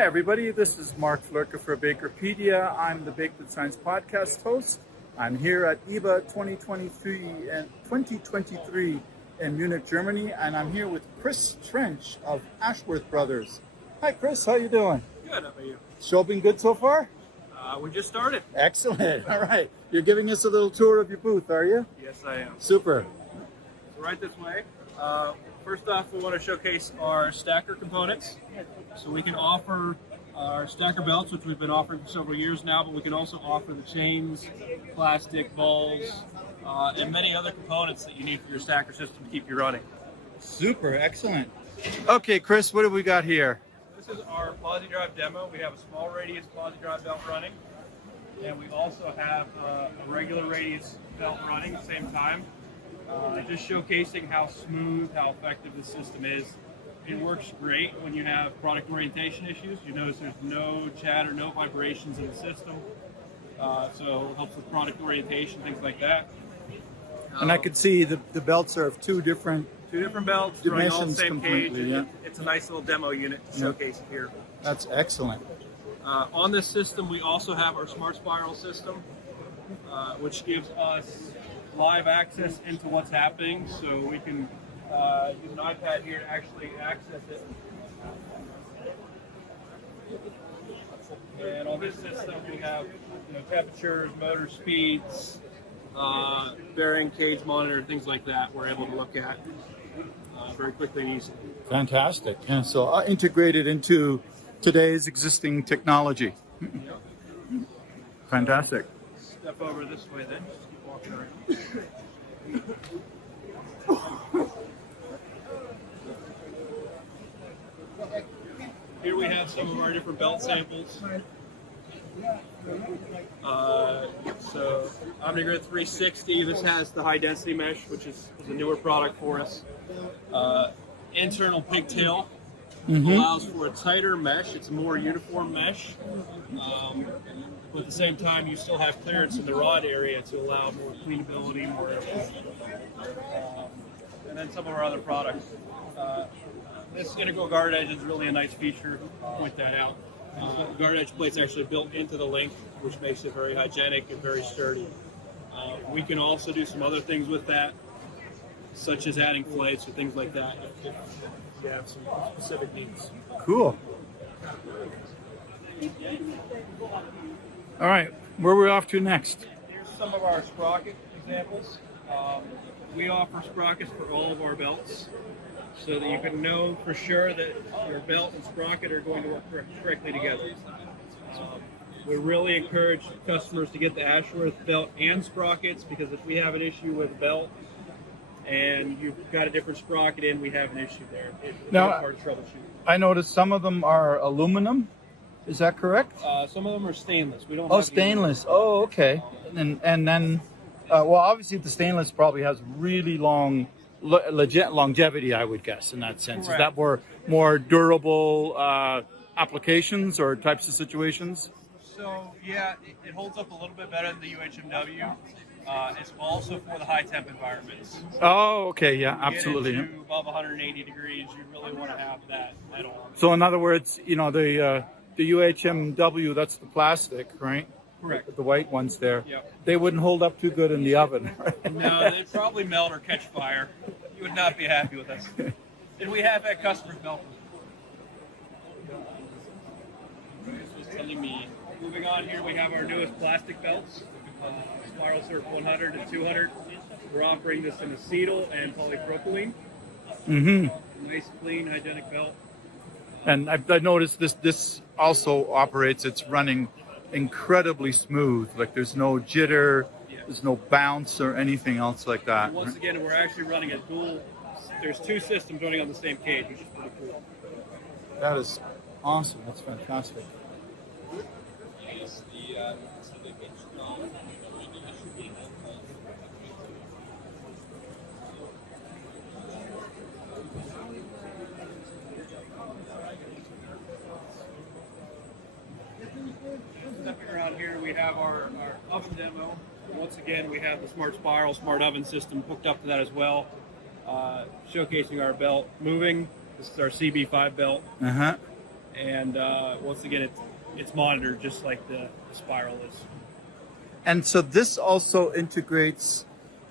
Hi everybody, this is Mark Flurka for BAKERpedia. I'm the Baked with Science podcast host. I'm here at IBA 2023 in Munich, Germany, and I'm here with Chris Trench of Ashworth Brothers. Hi Chris, how you doing? Good, how about you? Show been good so far? We just started. Excellent, all right. You're giving us a little tour of your booth, are you? Yes, I am. Super. So right this way. First off, we want to showcase our stacker components. So we can offer our stacker belts, which we've been offering for several years now, but we can also offer the chains, plastic, balls, and many other components that you need for your stacker system to keep you running. Super, excellent. Okay, Chris, what have we got here? This is our posi drive demo. We have a small radius posi drive belt running, and we also have a regular radius belt running at the same time. Just showcasing how smooth, how effective the system is. It works great when you have product orientation issues. You notice there's no chatter, no vibrations in the system. So it helps with product orientation, things like that. And I could see the belts are of two different belts running all the dimensions same cage. completely. Yeah. It's a nice little demo unit to showcase it here. That's excellent. On this system, we also have our Smart Spiral system, which gives us live access into what's happening, so we can use an iPad here to actually access it. And on this system, we have temperatures, motor speeds, bearing, cage monitor, things like that. We're able to look at very quickly and easily. Fantastic. Yeah, so integrated into today's existing technology. Fantastic. Step over this way then. Just keep walking around. Here we have some of our different belt samples. So OmniGrid 360, this has the high density mesh, which is a newer product for us. Internal pigtail allows for a tighter mesh. It's a more uniform mesh. But at the same time, you still have clearance in the rod area to allow more cleanability, more airflow. And then some of our other products. This integral guard edge is really a nice feature. I'll point that out. Guard edge plate's actually built into the link, which makes it very hygienic and very sturdy. We can also do some other things with that, such as adding plates or things like that if you have some specific needs. Cool. All right, where are we off to next? Here's some of our sprocket examples. We offer sprockets for all of our belts, so that you can know for sure that your belt and sprocket are going to work correctly together. We really encourage customers to get the Ashworth belt and sprockets, because if we have an issue with a belt and you've got a different sprocket in, we have an issue there. It's hard to troubleshoot. I noticed some of them are aluminum. Is that correct? Some of them are stainless. We don't. Oh, stainless. Oh, okay. And then, well, obviously the stainless probably has really long longevity, I would guess, in that sense. Correct. Is that more durable applications or types of situations? So yeah, it holds up a little bit better than the UHMW. It's also for the high temp environments. Oh, okay, yeah, absolutely. Get into above 180 degrees, you really want to have that metal on. So in other words, the UHMW, that's the plastic, right? Correct. The white ones there. Yep. They wouldn't hold up too good in the oven. Right? No, they'd probably melt or catch fire. You would not be happy with us. And we have had customers melt them. This was telling me. Moving on here, we have our newest plastic belts, Spiral Circ 100 and 200. We're offering this in acetyl and polypropylene. Nice, clean, hygienic belt. And I noticed this also operates, it's running incredibly smooth. Like there's no jitter, there's no bounce or anything else like that. And once again, we're actually running a dual, there's two systems running on the same cage, which is pretty cool. That is awesome, that's fantastic. Stepping around here, we have our oven demo. Once again, we have the Smart Spiral, Smart Oven system hooked up to that as well. Showcasing our belt moving. This is our CB5 belt. And once again, it's monitored just like the spiral is. And so this also integrates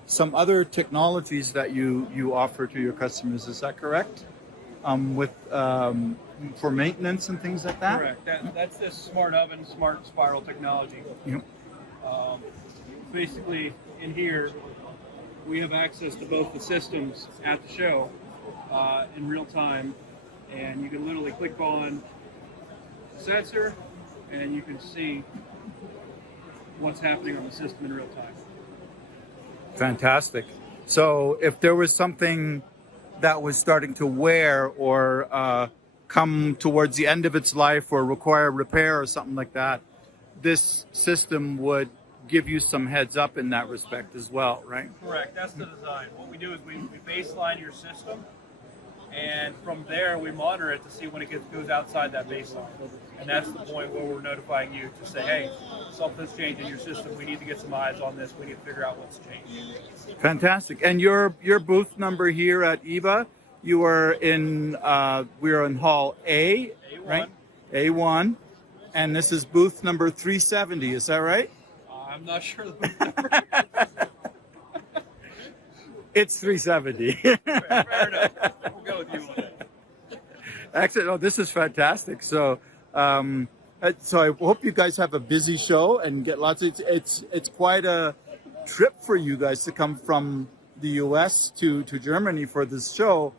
some other technologies that you offer to your customers. Is that correct? For maintenance and things like that? Correct. That's this smart oven, smart spiral technology. Yep. Basically, in here, we have access to both the systems at the show in real time, and you can literally click on the sensor, and you can see what's happening on the system in real time. Fantastic. So if there was something that was starting to wear or come towards the end of its life or require repair or something like that, this system would give you some heads up in that respect as well, right? Correct. That's the design. What we do is we baseline your system, and from there we monitor it to see when it goes outside that baseline. And that's the point where we're notifying you to say, hey, something's changed in your system. We need to get some eyes on this. We need to figure out what's changed. Fantastic. And your booth number here at EVA, you are in we're in Hall A, right? A1. And this is booth number 370. Is that right? I'm not sure the booth number. It's 370. Fair enough. We'll go with you on it. Excellent. Oh, this is fantastic. So I hope you guys have a busy show and get lots of. It's quite a trip for you guys to come from the U.S. to Germany for this show,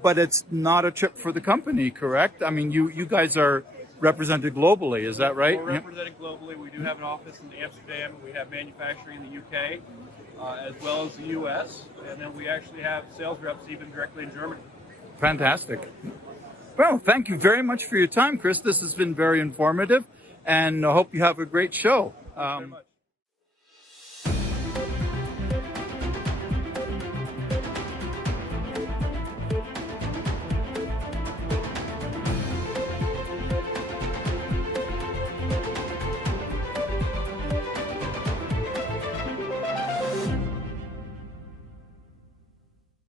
but it's not a trip for the company, correct? I mean, you guys are represented globally. Is that right? We're represented globally. We do have an office in Amsterdam. We have manufacturing in the UK, as well as the US, and then we actually have sales reps even directly in Germany. Fantastic. Well, thank you very much for your time, Chris. This has been very informative, and I hope you have a great show. Thank you very much.